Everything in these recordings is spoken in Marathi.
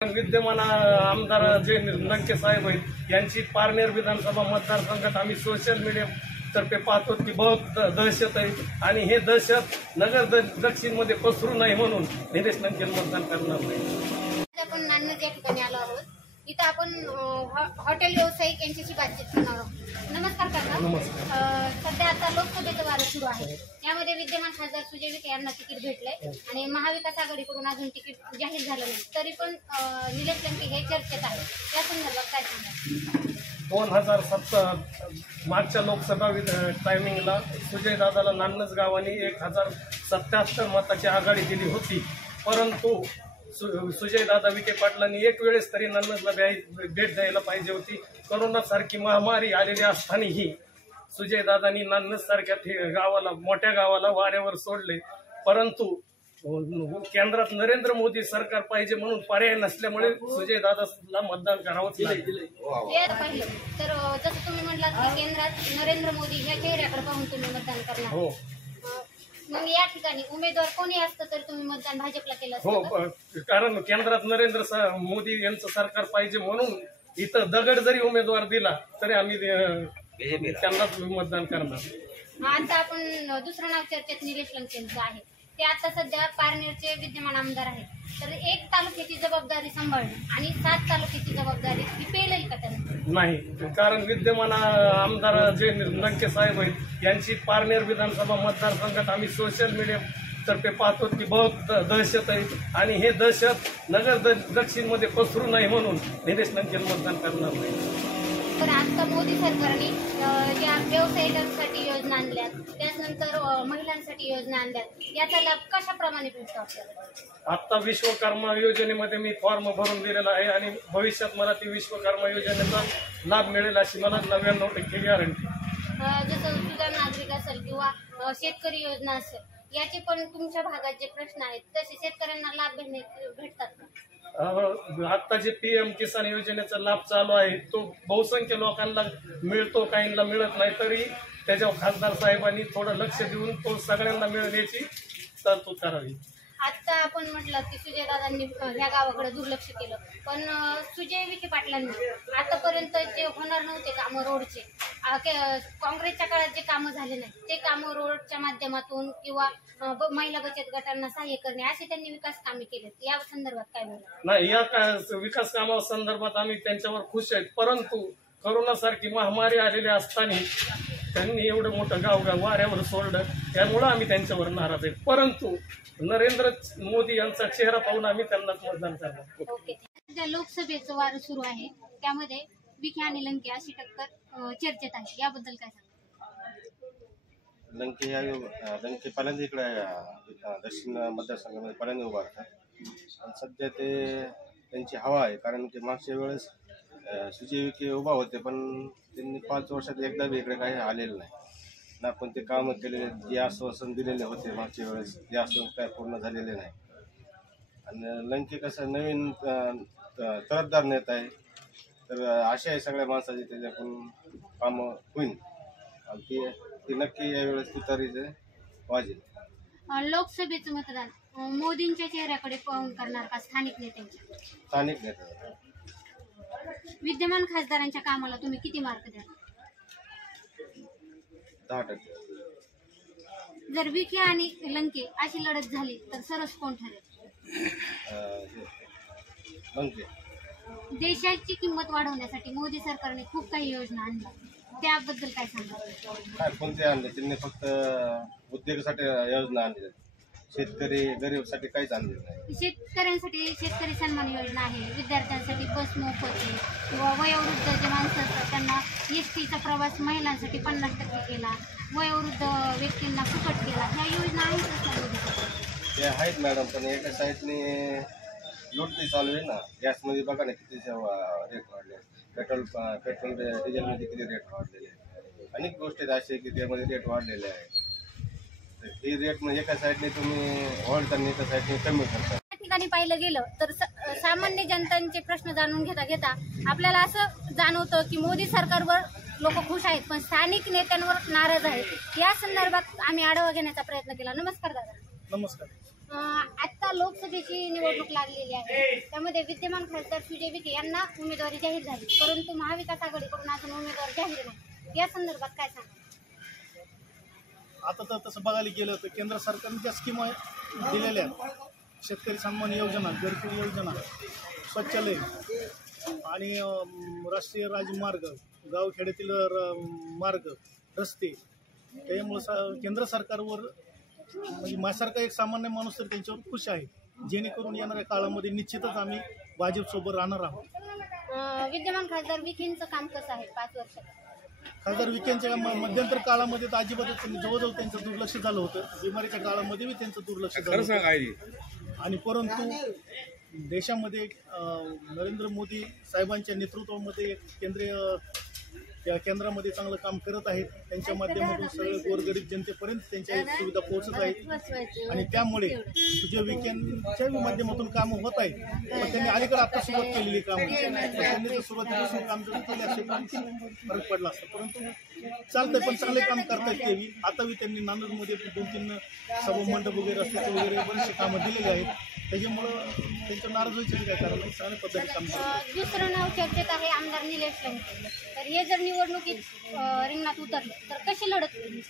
विद्यमान आमदार जे लंके साहेब आहेत यांची पारनेर विधानसभा मतदारसंघात आम्ही सोशल मीडिया तर्फे पाहतो की बहुत दहशत आहे आणि हे दहशत नगर दक्षिण मध्ये पसरू नये म्हणून निलेश लंके मतदान करणार नाही। आपण नान्नज या ठिकाणी आलो आहोत। इथं आपण हॉटेल व्यावसायिक यांच्याशी बातचीत करणार आहोत। नमस्कार काका। नमस्कार। सध्या आता लोकसभेचं वारं सुरू आहे, यामध्ये विद्यमान खासदार सुजय विखे यांना तिकीट भेटलंय आणि महाविकास आघाडीकडून अजून तिकीट जाहीर झालं नाही, तरी पण निलेश लंके हे चर्चेत आहे। या संदर्भात काय सांगा? 2007 मागच्या लोकसभा टायमिंगला सुजय दादाला नान्नज गावाने 1077 मताची आघाडी दिली होती, परंतु सुजय दादा विखे पाटलांनी एक वेळेस तरी नान्नजला भेट द्यायला पाहिजे होती। कोरोना सारखी महामारी आलेली असतानाही सुजय दादांनी नान्नज सारख्या गावाला, मोठ्या गावाला वाऱ्यावर सोडले, परंतु केंद्रात नरेंद्र मोदी सरकार पाहिजे म्हणून पर्याय नसल्यामुळे सुजय दादाला मतदान करावंच लागले। पाहिलं तर जसं तुम्ही म्हटलात की केंद्रात नरेंद्र मोदी या चेहऱ्याकडे पाहून तुम्ही मतदान करणार। हो, मग या ठिकाणी उमेदवार कोणी असतं तर तुम्ही मतदान भाजपला केलं असतं? हो, कारण केंद्रात नरेंद्र मोदी यांचं सरकार पाहिजे म्हणून इथं दगड जरी उमेदवार दिला तरी आम्ही त्यांनाच मतदान करणार। आता आपण दुसरं नाव चर्चेत निलेश लंकेंचं आहे, ते आता सध्या पारनेरचे विद्यमान आमदार आहेत, तर एक तालुक्याची जबाबदारी सांभाळणं आणि 7 तालुक्याची जबाबदारी ही पेलेल का त्यांना? नाही, कारण विद्यमान आमदार जे लंके साहेब आहेत यांची पारनेर विधानसभा मतदारसंघात आम्ही सोशल मीडिया तर्फे पाहतो की बहुत दहशत आहे आणि हे दहशत नगर दक्षिण मध्ये पसरू नये म्हणून निलेश लंके मतदान करणार नाही। पण आता मोदी सरकारने ज्या व्यावसायिकांसाठी योजना आणल्यात, त्यानंतर महिलांसाठी योजना आणल्यात, याचा लाभ कशाप्रमाणे भेटतो आपल्याला? आता विश्वकर्मा योजनेमध्ये मी फॉर्म भरून दिलेला आहे आणि भविष्यात मला ती विश्वकर्मा योजनेचा लाभ मिळेल अशी मला 99% गॅरंटी। जसं सुजाण नागरिक असेल किंवा शेतकरी योजना असेल, याचे पण तुमच्या भागात जे प्रश्न आहेत तसे शेतकऱ्यांना लाभ भेटतात का? आता जे PM किसान योजनेचा लाभ चालू आहे तो बहुसंख्य लोकांना मिळतो, काहींना मिळत नाही, तरी त्याच्यावर खासदार साहेबांनी थोडं लक्ष देऊन तो सगळ्यांना मिळण्याची तरतूद करावी। आता आपण म्हटलं की सुजय दादांनी ह्या गावाकडे दुर्लक्ष केलं, पण सुजय विखे पाटलांनी आतापर्यंत जे होणार नव्हते कामं रोडचे, काँग्रेसच्या काळात जे कामं झाले नाही ते कामं रोडच्या माध्यमातून किंवा महिला बचत गटांना सहाय्य करणे असे त्यांनी विकास कामे केलेत, या संदर्भात काय बोलणार? नाही, या विकास कामासंदर्भात आम्ही त्यांच्यावर खुश आहेत, परंतु कोरोना सारखी महामारी आलेली असताना त्यांनी एवढं मोठं गाव वाऱ्यावर सोडलं, त्यामुळं आम्ही त्यांच्यावर नाराज आहेत, परंतु नरेंद्र मोदी यांचा चेहरा पाहून आम्ही त्यांनाच मतदान करणार। ओके, सध्या लोकसभेचं वारं सुरू आहे, त्यामध्ये विखे आणि लंके अशी टक्कर चर्चेत आहे, याबद्दल काय सांगा? लंके पहिल्यांदा इकडे दक्षिण मतदारसंघामध्ये पहिल्यांदा उभा राहतात आणि सध्या त्यांची हवा आहे, कारण की मागच्या वेळेस सुजय विखे उभा होते पण त्यांनी 5 वर्षात एकदा बी इकडे काही आलेलं नाही ना, पण ते कामं केलेले, जे आश्वासन दिलेले होते मागच्या वेळेस ते आश्वासन काय पूर्ण झालेले नाही। आणि लंके कसं नवीन तरफदार नेता आहे, तर आशा आहे सगळ्या माणसाची त्याच्याकडून कामं होईल आणि ती नक्की यावेळेस तुतारीचे वाजेल। लोकसभेचं मतदान मोदींच्या चेहऱ्याकडे पाहून करणार का स्थानिक नेत्यांच्या? स्थानिक नेते। विद्यमान खासदारांच्या कामाला तुम्ही किती मार्क द्याल? 10%। जर विखे आणि लंके अशी लढत झाली तर सरस कोण ठरेल? लंके। देशाची किंमत वाढवण्यासाठी मोदी सरकारने खूप काही योजना आणल्या, त्याबद्दल काय सांगा? काय कोणते आणले? त्यांनी फक्त उद्योगासाठी योजना आणली, शेतकरी गरीबसाठी काहीच आणलेलं नाही। शेतकऱ्यांसाठी शेतकरी सन्मान योजना आहे, विद्यार्थ्यांसाठी बस मोफत आहे, किंवा वयोवृद्ध जे माणसं असतात त्यांना STचा प्रवास महिलांसाठी 50% केला, वयोवृद्ध व्यक्तींना फुकट केला, ह्या योजना आहेत ते आहेत मॅडम, पण एका साईडने लुटती चालू आहे ना। गॅसमध्ये बघा ना किती रेट वाढले, पेट्रोल डिझेलमध्ये किती रेट वाढलेले, अनेक गोष्टी असे की त्यामध्ये रेट वाढलेले आहे। ही रेट म्हणजे एका साईडने तुम्ही वाढताना एका साईडने कमी करता। या ठिकाणी पाहिलं गेलं तर सामान्य जनतांचे प्रश्न जाणून घेता आपल्याला असं जाणवतं की मोदी सरकारवर लोक खुश आहेत पण स्थानिक नेत्यांवर नाराज आहेत। या संदर्भात आम्ही आढावा घेण्याचा प्रयत्न केला। नमस्कार दादा। नमस्कार। आता आता लोकसभेची निवडणूक लागलेली आहे, त्यामध्ये विद्यमान खासदार सुजय विखे यांना उमेदवारी जाहीर झाली, परंतु महाविकास आघाडीकडून अजून उमेदवार जाहीर नाही. या संदर्भात काय सांगा? आता तर तसं बघायला गेलं तर केंद्र सरकारने ज्या स्कीम दिलेल्या आहेत, शेतकरी सन्मान योजना, घरकुल योजना, शौचालय आणि राष्ट्रीय राजमार्ग, गावखेड्यातील मार्ग, रस्ते, त्यामुळे केंद्र सरकारवर म्हणजे माझ्यासारखा एक सामान्य माणूस तर त्यांच्यावर खुश आहे, जेणेकरून येणाऱ्या काळामध्ये निश्चितच आम्ही भाजपसोबत राहणार आहोत. विद्यमान खासदार विखेंचं काम कसं आहे 5 वर्षात? खासदार विखेंच्या मध्यंतर काळामध्ये तर अजिबातच जवळजवळ त्यांचं दुर्लक्ष झालं होतं. बिमारीच्या काळामध्ये बी त्यांचं दुर्लक्ष झालं होतं. आणि परंतु देशामध्ये नरेंद्र मोदी साहेबांच्या नेतृत्वामध्ये त्या केंद्रामध्ये चांगलं काम करत आहेत. त्यांच्या माध्यमातून सगळे गोरगरीब जनतेपर्यंत त्यांच्या सुविधा पोहोचत आहेत आणि त्यामुळे सुजय विखेंच्या माध्यमातून कामं होत आहेत. पण त्यांनी अलीकडे आता सुरुवात केलेली कामं, त्यांनी तर सुरुवातीपासून काम जरी केले असेल फरक पडला असता, परंतु चालतंय. पण चांगले काम करतायत ते. आता बी त्यांनी नांदेडमध्ये 2-3 सभा मंडप वगैरे रस्त्याचे वगैरे बरेचसे कामं दिलेली आहेत. त्याच्यामुळं त्यांचं नाराज व्हायचं काय कारण नाही, चांगल्या पद्धतीने काम करतात. दुसरं नाव चर्चेत आहे आमदार निलेश लंके. तर हे जर निवडणुकीत रिंगणात उतरले तर कशी लढत होईल?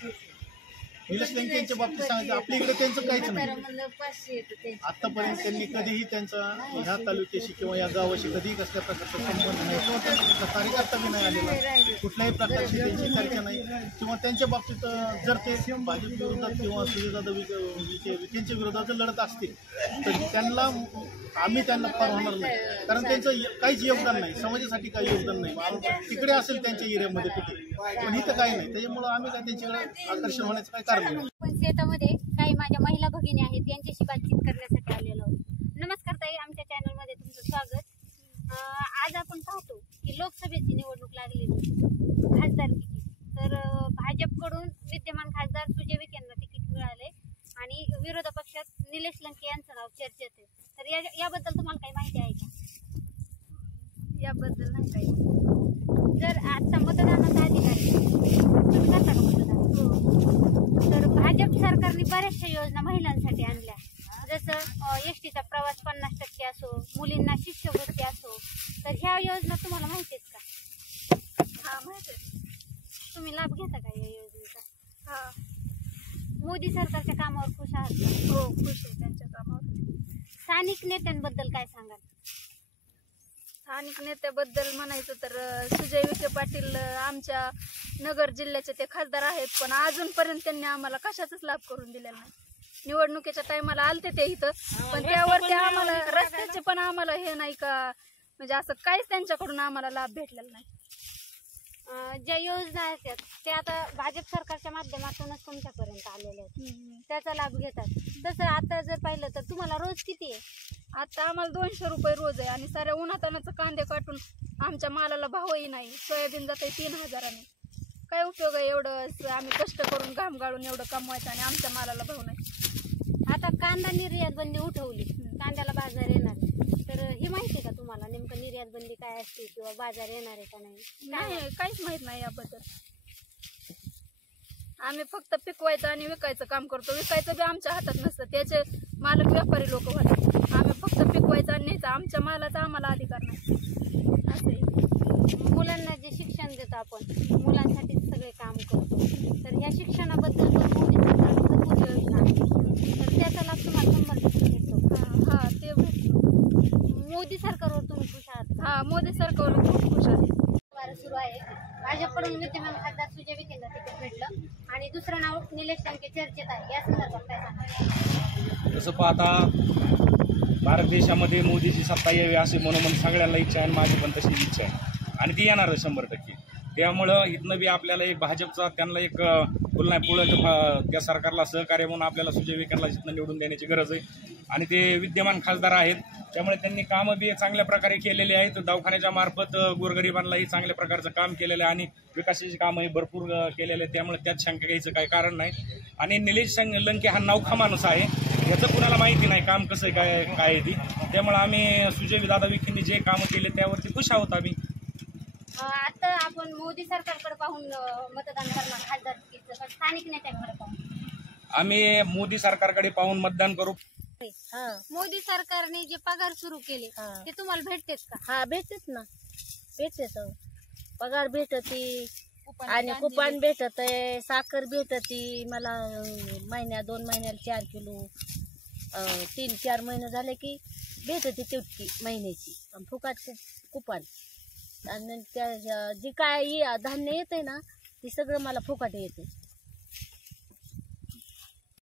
निलेश लंके यांच्या बाबतीत सांगायचं आपल्या इकडे त्यांचं काहीच नाही. आतापर्यंत त्यांनी कधीही त्यांचा ह्या तालुक्याशी किंवा या गावाशी कधीही कसल्या प्रकारचा संबंध नाही किंवा त्यांचा कार्यकर्ता बी नाही आलेला, कुठल्याही प्रकारची त्यांची चर्चा नाही. किंवा त्यांच्या बाबतीत जर ते भाजप विरोधात किंवा सुजयदादा विखेंच्या विरोधात जर लढत असतील तर आम्ही त्यांना पार होणार नाही, कारण त्यांचं काहीच योगदान नाही, समाजासाठी काही योगदान नाही. तिकडे असेल त्यांच्या एरियामध्ये कुठे, पण इथं काही नाही. त्याच्यामुळं आम्ही काय त्यांच्याकडे आकर्षण होण्याचं काही कारण नाही. पण शेतामध्ये काही माझ्या महिला भगिनी आहेत, यांच्याशी बातचीत करण्यासाठी आलेलो आहोत. नमस्कार ताई, आमच्या चॅनलमध्ये तुमचं स्वागत. आज आपण पाहतो की लोकसभेची निवडणूक लागलेली खासदारकीची. तर भाजपकडून विद्यमान खासदार सुजय विखे यांना तिकीट मिळाले आणि विरोधी पक्षात निलेश लंके यांचं नाव चर्चेत आहे. तर याबद्दल तुम्हाला काही माहिती आहे का? याबद्दल नाही काही. जर आता मतदानाचा अधिकार आहे, तुम्ही करता का मतदान? तर भाजप सरकारने बऱ्याचशा योजना महिलांसाठी आणल्या, जसं एसटीचा प्रवास 50% असो, मुलींना शिष्यवृत्ती असो. तर ह्या योजना तुम्हाला माहिती आहेत का? हा, माहिती आहे. तुम्ही लाभ घेता का या योजनेचा? हा. मोदी सरकारच्या कामावर खुश आहात का? हो, खुश आहे त्यांच्या कामावर. स्थानिक नेत्यांबद्दल काय सांगाल? स्थानिक नेत्याबद्दल म्हणायचं तर सुजय विखे पाटील आमच्या नगर जिल्ह्याचे ते खासदार आहेत, पण अजूनपर्यंत त्यांनी आम्हाला कशाचाच लाभ करून दिलेला नाही. निवडणुकीच्या टायमाला आलते ते इथं, पण त्यावर ते आम्हाला रस्त्याचे पण आम्हाला हे नाही का, म्हणजे असं काहीच त्यांच्याकडून आम्हाला लाभ भेटलेला नाही. ज्या योजना आहेत त्या आता भाजप सरकारच्या माध्यमातूनच तुमच्यापर्यंत आलेल्या आहेत, त्याचा लाभ घेतात. तसं आता जर पाहिलं तर तुम्हाला रोज किती आहे? आता आम्हाला 200 रुपये रोज आहे आणि साऱ्या उन्हातानाचं कांदे काटून आमच्या मालाला भावही नाही. सोयाबीन जाते 3000. काय उपयोग आहे एवढं आम्ही कष्ट करून घाम गाळून एवढं कमवायचं आणि आमच्या मालाला भाव नाही. आता कांदा निर्यात बंदी उठवली, कांद्याला बाजार येणार, तर हे माहिती आहे का तुम्हाला नेमकं निर्यात बंदी काय असते किंवा बाजार येणार आहे का नाही? नाही, काहीच माहित नाही याबद्दल. आम्ही फक्त पिकवायचं आणि विकायचं काम करतो. विकायचं बी आमच्या हातात नसतं, त्याचे मालक व्यापारी लोक होते. आम्ही फक्त पिकवायचं आणि न्यायचं, आमच्या मालाचा आम्हाला अधिकार नाही. असं आहे. मुलांना जे शिक्षण देतो आपण, मुलांसाठी सगळे काम करतो, तर ह्या शिक्षणाबद्दल पण मोदी सरकारची भरपूर योजना आहे, तर त्याचा लाभ तुम्हाला 100% भेटतो. हा, ते भेटतो. मोदी सरकारवर तुम्ही खुश आहात का? हा, मोदी सरकारवर खूप खुश आहे. वारं सुरू आहे. भाजपकडून विद्यमान खासदार सुजय विखेंना तिकीट भेटलं आणि दुसरं नाव निलेश लंके चर्चेत आहे. या संदर्भात काय सांगा? तसं पाहता भारत देशामध्ये मोदीची सत्ता यावी असे मनोमन सगळ्यांना इच्छा आहे, माझी पण तशी इच्छा आहे आणि ती येणार 100%. त्यामुळं इथनं बी आपल्याला एक भाजपचा त्यांना एक पुढं त्या सरकारला सहकार्य म्हणून आपल्याला सुजय विखेंना इथनं निवडून देण्याची गरज आहे. आणि ते विद्यमान खासदार आहेत, त्यामुळे त्यांनी कामं बी चांगल्या प्रकारे केलेली आहेत. दवाखान्याच्या मार्फत गोरगरिबांनाही चांगल्या प्रकारचं काम केलेलं आहे आणि विकासाची कामंही भरपूर केलेले आहेत. त्यामुळे त्यात शंका घ्यायचं काही कारण नाही. आणि निलेश लंके हा नौखा माणूस आहे, याचं कुणाला माहिती नाही काम कसं आहे काय आहे ती. त्यामुळे आम्ही सुजय दादा विखेंनी जे कामं केले त्यावरती खुश आहोत आम्ही. आता आपण मोदी सरकारकडे पाहून मतदान करणार खासदार स्थानिक नेत्यांकडे पाहून? आम्ही मोदी सरकारकडे पाहून मतदान करू. हा मोदी सरकारने जे पगार सुरू केले हा. ते तुम्हाला भेटतेच का? हा भेटतेच ना, भेटतेच पगार भेटती आणि कुपन भेटत, साखर भेटती मला महिन्या 2 महिन्याला 4 किलो, 3-4 महिने झाले की भेटते तेवढी महिन्याची फुकाट कुपन. आणि त्या जी काय धान्य येते ना ती सगळं मला फुकाट येते.